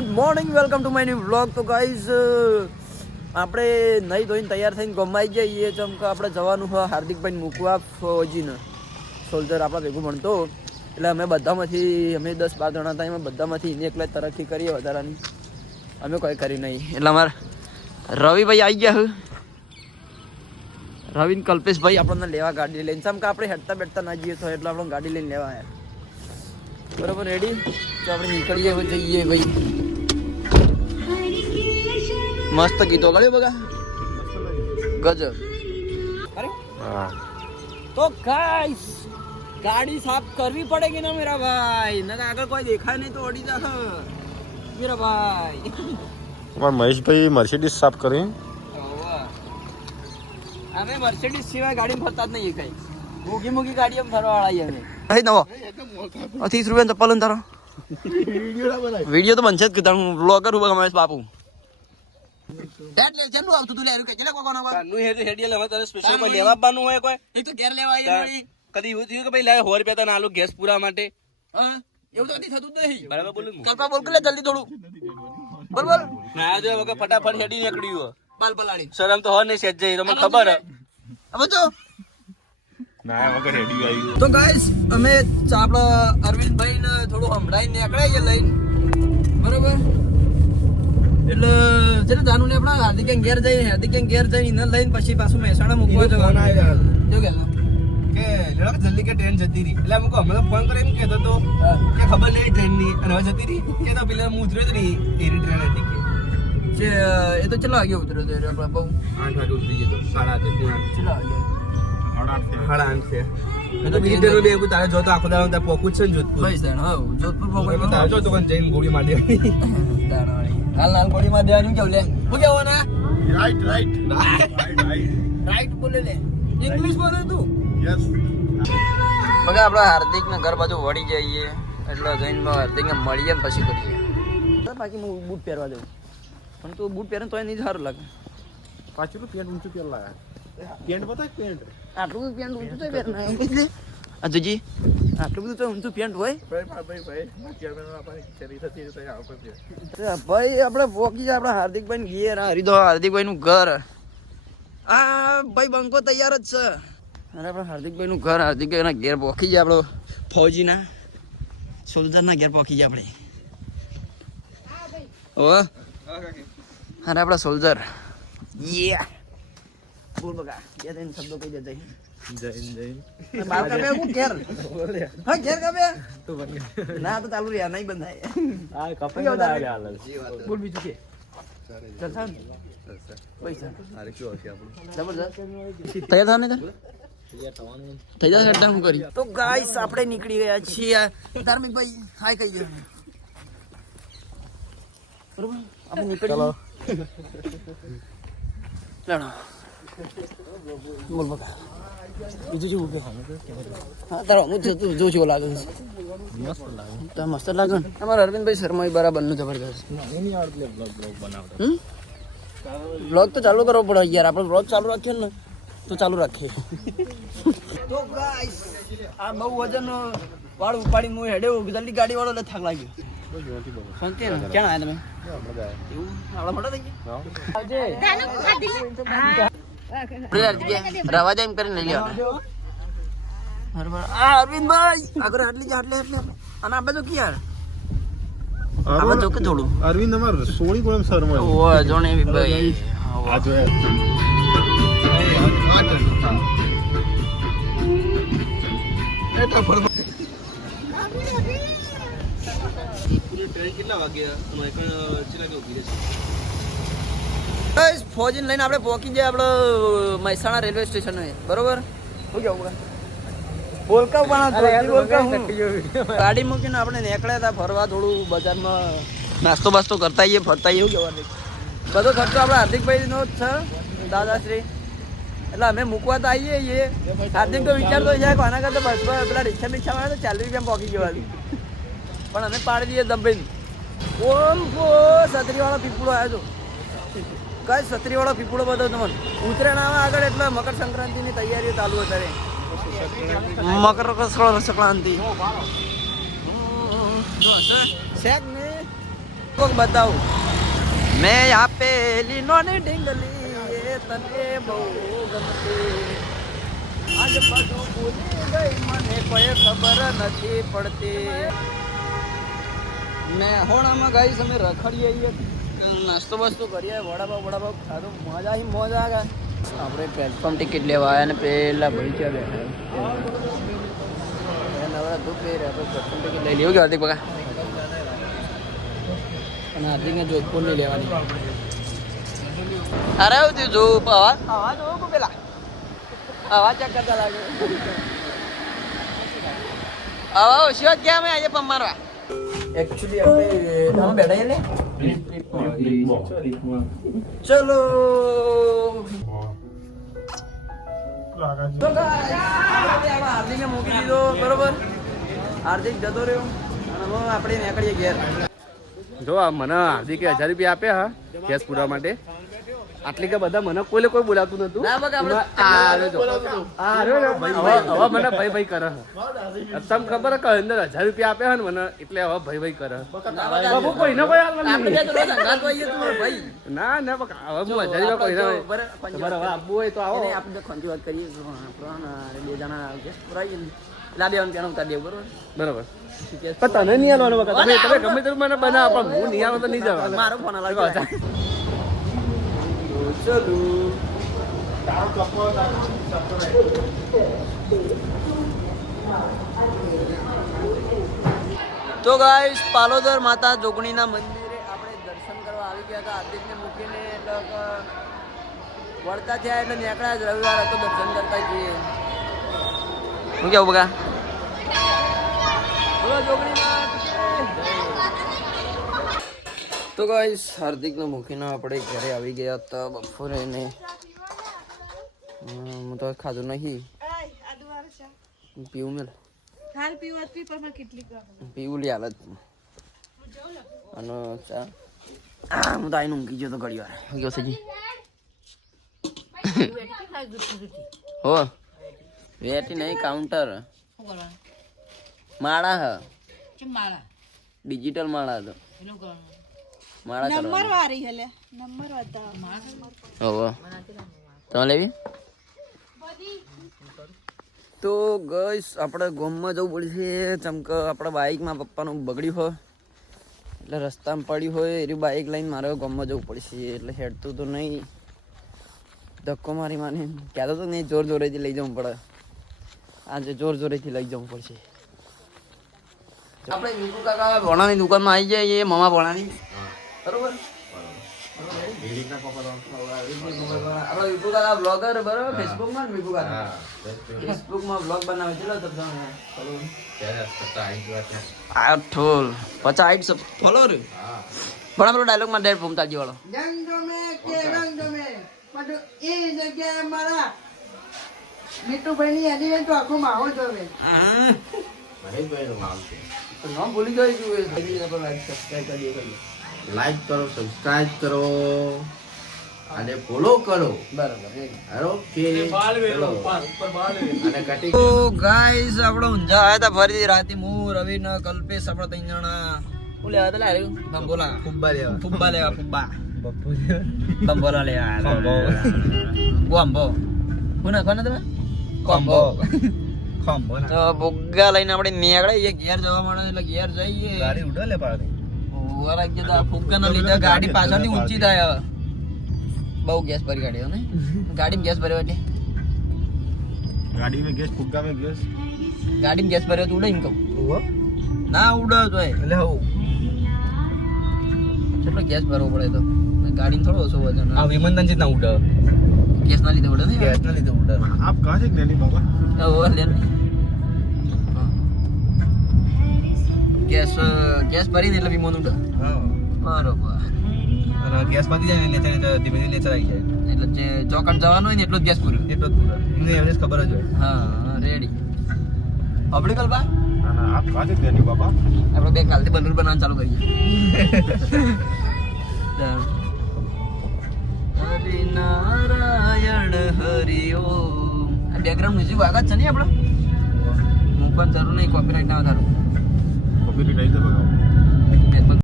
Good morning, welcome to my new vlog. તો guys આપણે નહીં ધોઈને તૈયાર થઈને ગમાઈ જઈએ ચમ કે આપણે જવાનું હોય હાર્દિકભાઈ મૂકવા ફોજીને સોલ્જર આપણા ભેગું ભણતો. એટલે અમે 10-12 જણા હતા, એમાં બધામાંથી એને એકલા તરક્કી કરીએ વધારાની, અમે કોઈ કરી નહીં. એટલે અમારે રવિભાઈ આવી ગયા. રવિન કલ્પેશભાઈ આપણને લેવા ગાડી લઈને, ચમ કે આપણે હેડતા બેઠતા ના જઈએ તો એટલે આપણે ગાડી લઈને લેવા આવ્યા. બરોબર, રેડી? તો આપણે નીકળીએ, જઈએ ભાઈ. મસ્ત ગીતો ગાળ્યો બગા, ગજબ. તો ગાઈસ ગાડી સાફ કરવી પડેગી ના મેરા ભાઈ, ના આગળ કોઈ દેખાય નહીં તો ઓડી જા મેરા ભાઈ. તમાર મહેશભાઈ મર્સિડીઝ સાફ કરી. અમે મર્સિડીઝ સિવાય ગાડીમાં ફરતા જ નહીં કઈ. મોગી ગાડીઓ ફરવા વાળા અમે. અહીં નવો 30 રૂપિયા ચપ્પલ તારો વિડીયો તો બનશે જ કે હું બ્લોગર હું મહેશ બાપુ. એટલે ચેનું આવતું તું લે કે ચલે કોકોનો નું હેડી લે તારે સ્પેશિયલ કોઈ લેવા આવવાનું હોય કોઈ એ તો ઘેર લેવા આવી કદી એવું થયું કે ભાઈ લાય 100 રૂપિયા તને આલુ ગેસ પૂરા માટે. હા એવું તો કદી થતું જ નહીં. બરાબર બોલું કલ્પા બોલ કે લે જલ્દી થોડું બોલ ના જો વગર ફટાફટ હેડી નીકળ્યું બાલ પલાડી શરમ તો હો નહીં સેજ જઈ તમને ખબર હે. હવે તો ના વગર હેડી આવી. તો ગાઈસ અમે આપડે અરવિંદભાઈ ને થોડું હમણાં નીકળાઈએ લઈને, બરોબર? એટલે ચલો જાનું ને આપડા હાર્દિક ઘેર જઈને એને લઈને પછી પાછું મહેસાણા મૂકવા જવાનું. જો કે જલ્દી કે ટ્રેન જતી રહી એટલે અમુક અમે ફોન કરે એમ કહેતો તો કે ખબર નહીં ટ્રેન ની, અને હવે જતી રહી કે તો પેલા હું ઉતર્યો જ નહીં એની ટ્રેન હતી કે એ તો ચલો આગે ઉતર્યો તો આપડે બહુ 8 વાગે ઉતરી ગયો 8:30 ચલો આગે 8:30 છે. તો બીજી ટ્રેનો બે તારે જો તો આખો દાડો તારે પોકું છે ને જોધપુર બસ તાણ. હા જોધપુર પોકું તારે જો તો કોણ જઈને ગોળી મારી દેવાની હાલ ગોળી મારી દેવાની કેવું લે હું કેવો ને રાઈટ બોલે લે ઇંગ્લિશ બોલે તું. યસ મગા આપડા હાર્દિક ને ઘર બાજુ વળી જઈએ એટલે જઈને હાર્દિક ને મળીએ ને પછી કરીએ. બાકી હું બૂટ પહેરવા દઉં પણ તું બૂટ પહેરે તો નહીં સારું લાગે. પાછું પેન્ટ ઊંચું પેર લાગે. પેન્ટ બતાય પેન્ટ આટલું બધું પેન્ટ ઊંચું તો પહેર ના અજુજી આટલું બધું તો ઊંચું પેન્ટ હોય ભાઈ. આપણે પોકી જાય આપણા હાર્દિકભાઈ ઘેર હરીદો હાર્દિકભાઈ નું ઘર. આ ભાઈ બંકો તૈયાર જ છે અને આપણા હાર્દિકભાઈ નું ઘર હાર્દિકભાઈ ના ઘેર પોકી જાય. આપણો ફૌજીના સોલ્જરના ઘેર પોકી જાય આપણે. ઓ અરે આપણા સોલ્જર યે બોલ બગા બે ત્રણ શબ્દો કહી દે. જૈન બાલ કાપે હું ઘેર હા ઘેર કાપે તો ના તો ચાલુ રહ્યા નહીં બંધાય આ કપે ના હાલ બોલ બીજું કે ચાલ ચાલ પૈસા અરે શું આવશે આપણું જબરદસ્ત તૈયાર થા ને થઈ જશે એટલે હું કરી. તો ગાઈસ આપણે નીકળી ગયા છીએ. ધાર્મિકભાઈ હાય કહી દો બરોબર આપણે નીકળી ચલો ચાલો બોલ બકા બીજું શું કે હા તારો હું જો જો લાગે મસ્ત લાગે તો મસ્ત લાગે. અમારા અરવિંદભાઈ શર્મા બરાબર નું જબરદસ્ત બ્લોગ તો ચાલુ કરવો પડે યાર. આપણે બ્લોગ ચાલુ રાખીએ ને તો ચાલુ રાખીએ. તો ગાઈસ આ બહુ વજન વાળ ઉપાડી હું હેડે જલ્દી ગાડી વાળો એટલે થાક લાગ્યો. શાંતિ ને ક્યાં આવ્યા તમે? એવું આવડા મોટા થઈ ગયા રવા જાય એમ કરીને લઈ લેવા. અરવિંદભાઈ આગળ આટલી અને આ બાજુ ક્યાં આ બાજુ કે થોડું અરવિંદ અમાર સોળી કોમ સર માં ઓ જોણે ભાઈ આ જો કેટલા વાગ્યા ફોજીને લઈને આપણે પહોંચી જાય આપણે મહેસાણા રેલવે સ્ટેશન. બરોબર શું કેવું બોલકા ગાડી મૂકીને આપણે નીકળ્યા હતા ફરવા, થોડું બજારમાં નાસ્તો બાસ્તો કરતા આવીએ ફરતા એવું કહેવાનું. બધો ખર્ચો આપણે હાર્દિકભાઈનો જ છે દાદાશ્રી. એટલે અમે મૂકવા તો આવીએ છીએ. હાર્દિક તો વિચારતો છે કે આના કરતા બસમાં પેલા રિક્ષા આવે તો 40 રૂપિયા પહોંચી જવાનું, પણ અમે પાડી દઈએ દંભીને. ઓમ છત્રીવાળો પીપળો આવ્યો હતો. કઈ છત્રીવાળો પીપળો બધો તમને ઉત્તરાયણ આવે આગળ એટલે મકર સંક્રાંતિની તૈયારીઓ ચાલુ અત્યારે. મકર સંક્રાંતિ શેક ને કોક બતાવું મેં આપેલી નોની ડીંગલી એ તને બહુ ગમતી આજ બધું ભૂલી ગઈ મને કોઈ ખબર નથી પડતી મેં હોણામાં ગઈ અમે રખડીએ નાસ્તો બસ્તો કરીએ વડાપાવ ખાધો મજા આવી મોજા આગળ આપણે પ્લેટફોર્મ ટિકિટ લેવા આવ્યા ને પેલા ભાઈ ત્યાં બેઠા નવરા દુઃખ લઈ રહ્યા પ્લેટફોર્મ ટિકિટ લઈ લેવું કે હાર્દિક બગા અને હાર્દિકને જોધપુર નહીં લેવાની અરે એવું થયું જો આવા જોવું પેલા આવા ચેક કરતા લાગે આવા શિવાજ ક્યાં મેં આજે પંપ મારવા एक्चुअली આપણે બેઠા લે ચલો હાર્દિકને મૂકી દીધો બરોબર હાર્દિક જતો રહ્યો અને હવે આપણે નીકળીએ ઘેર જો આ મને હાર્દિકે 1000 રૂપિયા આપ્યા હા ગેસ પૂરવા માટે આટલી કે બધા મને કોઈ બોલાવતું નતું ના બકા હવે મને ભાઈ કરે તમને ખબર કે અંદર 1000 રૂપિયા આપ્યા ને મને એટલે હવે ભાઈ કરે બાબુ કોઈ ના કોઈ આપણે તો રોજ અંગાત હોઈએ તો ભાઈ ના બકા હવે હું 1000 રૂપિયા કોઈ ના હવે આપવું હોય તો આવો આપણે ખંજી વાત કરીએ બે જણા ગેસ પુરાઈ લાદેવાનું પેણું કરી દેવું બરોબર પણ તને નહીં આવવાનું બકા તમે ગમે તે મને બનાવ પણ હું નહીં આવવાનું તો નહીં જવાનું મારો ફોન લાગ્યો ચલો તો ગાઈસ પાલોદર માતા જોગણીના મંદિરે આપણે દર્શન કરવા આવી ગયા હતા હાર્દિકને મૂકીને એટલે વળતા થયા એટલે નીકળ્યા જ રવિવાર હતો દર્શન કરતા જઈએ શું કેવું બગા બોલો જોગણીમાં તો ગાઈસ હાર્દિકને મૂકીને આપણે ઘરે આવી ગયા હતા બપોરે ને હું તો ખાધું નહીં પીવું મેલ પીવું લી હાલત અને ચા હું તો આઈને ઊંઘી ગયો તો ઘડી વાર ગયો છે જી હો વેટી નહીં કાઉન્ટર માળા હ ડિજિટલ માળા હતો નંબર વાળી હલે નંબર બતાવ ઓહો તમે લેવી તો ગઈસ આપણે ગામમાં જવું પડશે ચમક આપણા બાઇકમાં પપ્પાનું બગડ્યું હોય એટલે રસ્તામાં પડ્યું હોય એરી બાઇક લઈને મારે ગામમાં જવું પડશે એટલે હેડતું તો નહીં ધક્કો મારી માને કહેતો તો નહીં જોરેથી લઈ જવું પડે આજે જોરેથી લઈ જવું પડશે આપણે વિપુ કાકા ભોણાની દુકાનમાં આવી જાય એ મામા ભોણાની બરોબર આપડે વિપુ કાકા બ્લોગર બરોબર ફેસબુકમાં ને વિપુ કાકા ફેસબુકમાં બ્લોગ બનાવે છે તો તમે આ ઠોલ 50 ફોલોવર પણ આપણો ડાયલોગ માં ડેડ ભૂમતાજી વાળો ગંગો મે પણ એ જગ્યાએ મારા મીઠુભાઈ ની એની તો આખો માહોલ જોવે મહેશભાઈ નો નામ છે તો નામ ભૂલી ગઈ છું એ લાઈક કરો સબસ્ક્રાઇબ કરો અને ફોલો કરો બરાબર ઓકે તો ગાઈસ આપણો ઊંઝા આયા તા ફરીથી રાતે હું રવિ ને કલ્પેશ આપણે ત્રણ જણા ઓલે આ તલા રે બંબોલા ફુબ્બા લેવા બંબોલા લેવા કોમ્બો કોના તમે કોમ્બો તો બોગા લઈને આપણે નીકળીએ ઘેર જવા માટે એટલે ઘેર જઈએ ગાડી ઉડે લે પાડે ઓરા કે દા ફુગ્ગાના લીધે ગાડી પાછળથી ઊંચી થાય હવે બહુ ગેસ ભરી ગાડી ને ગાડીમાં ગેસ ભર્યો એટલે ગાડીમાં ગેસ ફુગ્ગામાં ગેસ ગાડીમાં ગેસ ભર્યો તો ઉડે એમ કહું ના ઉડે તો એટલે હું કેટલો ગેસ ભરવો પડે તો ગાડી થોડો ઓછો વજન આ વિમાનદાન છે ના ઉડે ગેસ ના લીધે ઉડે ને ગેસ ના લીધે ઉડે આપ કહા છે કે નહીં બાબા ઓ લે ગેસ ભરી દે એટલે વિમાન ઉડે હા બરોબર અને ગેસ માંથી જાય ને ધીમે ધીમે નેચર આવી જાય એટલે જે ચોકડ જવાનું હોય ને એટલો જ ગેસ પૂરો એમને એવરેજ ખબર જ હોય હા રેડી આપણે કલબા આપ કહા છે કે નહીં બાબા આપણે બે કાલથી બલૂન બનાવવાનું ચાલુ કરીએ હરિ નારાયણ હરિ ઓમ આ બેકગ્રાઉન્ડ મ્યુઝિક વાગત છે ને આપણે હું પણ જરૂર નહીં કોપીરાઈટ ના વધારું કોપીરાઈટ આવી જાય બગાવ